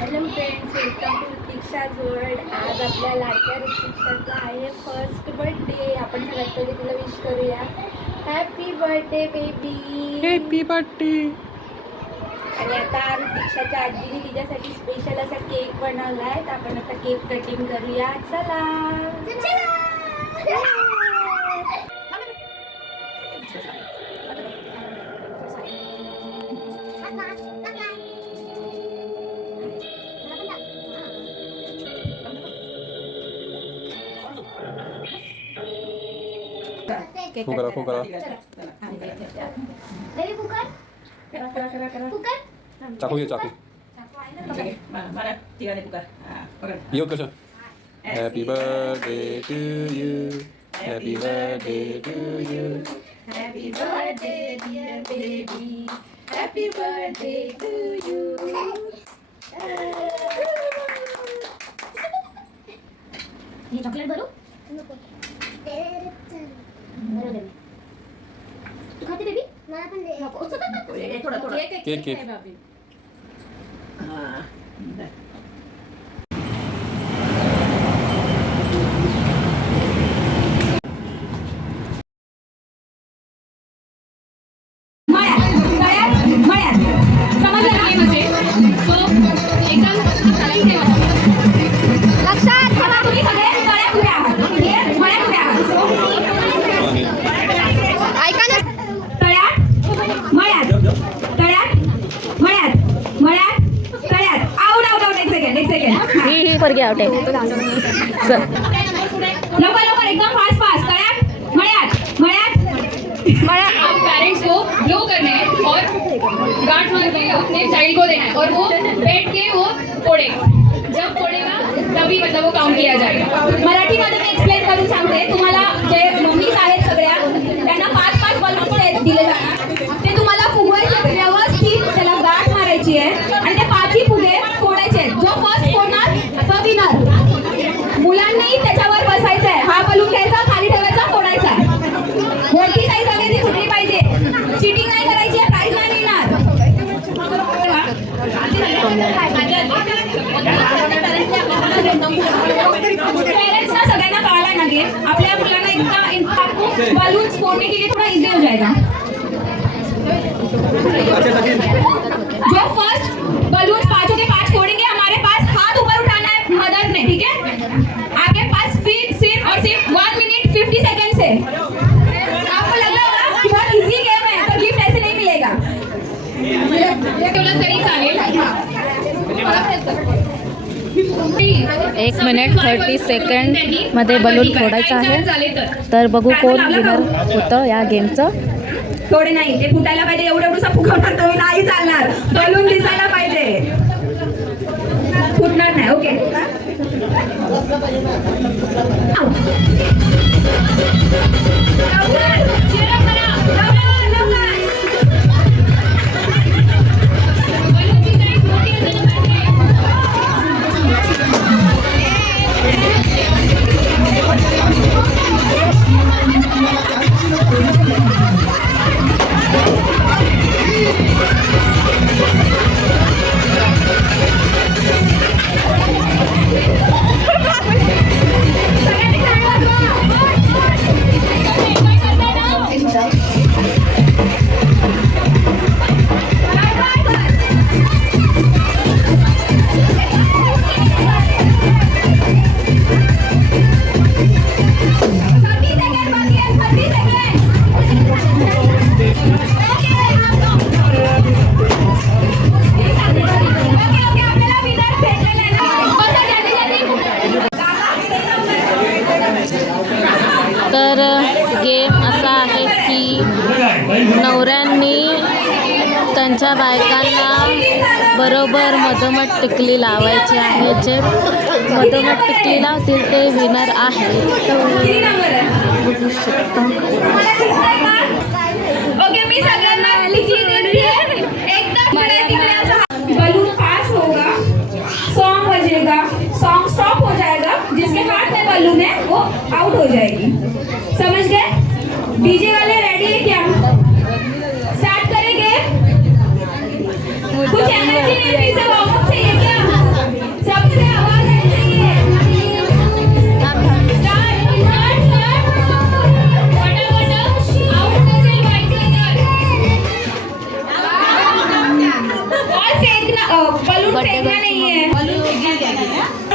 Hello friends, welcome to Ritiksha's world. आज आपल्या लाडक्या ऋतिक्षाचा आहे फर्स्ट बर्थडे. आपण सगळ्यात पहिले तिला विश करूया. Happy birthday baby. Happy birthday. आणि आता ऋतिक्षाच्या आजीने तिच्यासाठी स्पेशल असा केक बनवलाय, तर आपण आता केक कटिंग करूया. चला. फुकरा चाकू ये चाकू ये कशा. Happy birthday to you. Happy birthday to you. Happy birthday dear baby. Happy birthday to you. हे चॉकलेट भरू नको. तू खाते बेबी? मला पण दे. नको. थोडा केक केक. लक्षात ठेवा तुम्ही सगळे तळ्यात उभ्या. मळ्यात उभ्या. ऐका ना. तळ्यात मळ्यात तळ्यात मळ्यात मळ्यात तळ्यात. Out out out. एक सेकंड ही पोरगी आउट आहे. लवकर लवकर एकदम फास्ट फास्ट. तळ्यात मळ्यात मळ्यात मळ्यात. अब पेरेंट्स को ब्लो करना है और गांठ मार के अपने चाइल्ड को देना है और वो बैठ के वो फोड़ेगा. जब फोड़ेगा तभी मतलब वो काउंट किया जाएगा. मराठीमध्ये मी एक्सप्लेन करून सांगते तुम्हाला. जे मम्मीज आहेत सगळ्या त्यांना 5-5 बलून्स दिले जाणार. ते तुम्हाला फुगवायचे, व्यवस्थित त्याला गाठ मारायची आहे आणि ते 5ही फुगे फोडायचे आहेत. जो फर्स्ट फोडणार तो विनर. मुलांनी त्याच्यावर बसायचं आहे. हा बलून घ्यायचा, खाली ठेवायचा, फोडायचा. मोठी साईज हवी ती फुटली पाहिजे. चिटिंग नाही करायची आहे, प्राइज नाही मिळणार. पेरेंट्सना सगळ्यांना कळायला ना गे आपल्या मुलांना एकदा बलून्स फोड़ने के लिए थोड़ा इजी हो जाएगा. जो फर्स्ट बलून्स 5 के 5 फोड़ेंगे, हमारे पास हाथ ऊपर उठाना है मदर ने, ठीक है. आपके पास सिर्फ और सिर्फ 1 मिनट 50 सेकंड है. आपको लग रहा होगा कि बहुत इजी गेम है, तो गिफ्ट ऐसे नहीं मिलेगा. तेवढं तरी चालेल. 1 मिनिट 30 सेकंड मध्ये बलून फोडायचं आहे. तर बघू कोण विनर होतं या गेमचं. थोडे नाही, ते फुटायला पाहिजे. एवढं फुगवणार तुम्ही नाही चालणार. बलून दिसायला पाहिजे, फुटणार नाही. ओके. तर गेम असा आहे की नवऱ्यांनी त्यांच्या बायकांना बरोबर मधोमध टिकली लावायची आहे. जे मधोमध टिकली लावतील ते विनर आहे. बघू शकता. ओके, मी सगळ्यांना लिखी देते. एकदम बलून पास होगा, सॉन्ग बजेगा, सॉन्ग स्टॉप हो जाएगा. जिसके हाथ में बलून है वो आउट हो जाएगी. समझ गए? डीजे वाले रेडी है क्या? स्टार्ट करेंगे. कुछ एनर्जी नहीं, फिर से वार्म अप चाहिए क्या? बलून Birthday फेंकना girl नहीं है।